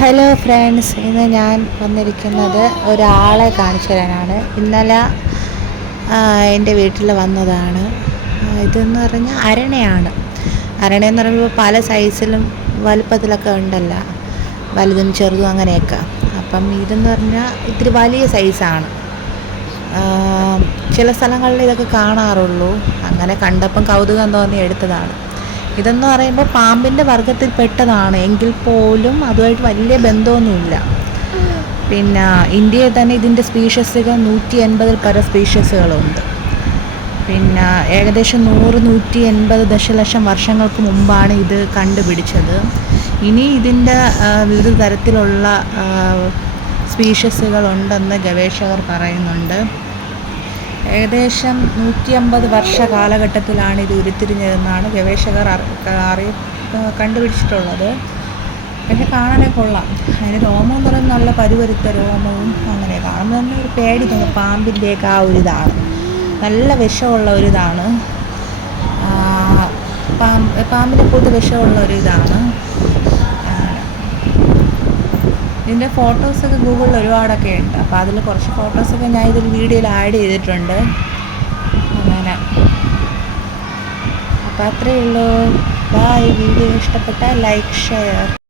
Hello friends ഇന്ന് ഞാൻ വന്നിരിക്കുന്നത് ഒരാളെ കാണിച്ചു തരാനാണ്. ഇന്നലെ എന്റെ വീട്ടിൽ വന്നതാണ്. ഇതെന്ന് പറഞ്ഞാൽ അരണയാണ്. അരണയെന്ന് പറയുമ്പോൾ പല സൈസിലും വലുപ്പത്തിലൊക്കെ ഉണ്ടല്ലോ. വലുതും ചെറുതും അങ്ങനെയൊക്കെ. അപ്പം ഇതെന്ന് പറഞ്ഞാൽ ഇത്തിരി വലിയ സൈസാണ്. ചില സ്ഥലങ്ങളിൽ ഇതൊക്കെ കാണാറുള്ളൂ. അങ്ങനെ കണ്ടപ്പം കൗതുകം തോന്നി എടുത്തതാണ്. ഇതെന്ന് പറയുമ്പോൾ പാമ്പിന്റെ വർഗത്തിൽ പെട്ടതാണ്. എങ്കിൽ പോലും അതുമായിട്ട് വലിയ ബന്ധമൊന്നുമില്ല. പിന്നെ ഇന്ത്യയിൽ തന്നെ ഇതിന്റെ സ്പീഷ്യസുകൾ നൂറ്റി എൺപതിൽ പര സ്പീഷ്യസുകളുണ്ട്. പിന്നെ ഏകദേശം നൂറ് നൂറ്റി എൺപത് ദശലക്ഷം വർഷങ്ങൾക്ക് മുമ്പാണ് ഇത് കണ്ടുപിടിച്ചത്. ഇനി ഇതിന്റെ വിവിധ തരത്തിലുള്ള സ്പീഷ്യസുകളുണ്ടെന്ന് ഗവേഷകർ പറയുന്നുണ്ട്. ഏകദേശം നൂറ്റി അമ്പത് വർഷ കാലഘട്ടത്തിലാണ് ഇത് ഉരുത്തിരിഞ്ഞതെന്നാണ് ഗവേഷകർ അറി കണ്ടുപിടിച്ചിട്ടുള്ളത്. പക്ഷെ കാണാനേ കൊള്ളാം. അതിന് രോമം എന്ന് നല്ല പരുവരുത്ത രോമവും അങ്ങനെ കാണുമ്പോൾ തന്നെ ഒരു പേടി തോന്നും. പാമ്പിന്റെയൊക്കെ ആ ഒരു ഇതാണ്. നല്ല വിഷമുള്ള ഒരു ഇതാണ്. പാമ്പ് പാമ്പിനെ പോലത്തെ വിഷമുള്ള ഒരു ഇതാണ് ആ, ഇതിന്റെ ഫോട്ടോസൊക്കെ ഗൂഗിളിൽ ഒരുപാടൊക്കെ ഉണ്ട്. അപ്പോൾ അതിൽ കുറച്ച് ഫോട്ടോസൊക്കെ ഞാൻ ഇതിൽ വീഡിയോയിൽ ആഡ് ചെയ്തിട്ടുണ്ട്. അങ്ങനെ. അപ്പോൾ അത്രയേ ഉള്ളൂ. ബായ് വീഡിയോ ഇഷ്ടപ്പെട്ടാൽ ലൈക്ക് ഷെയർ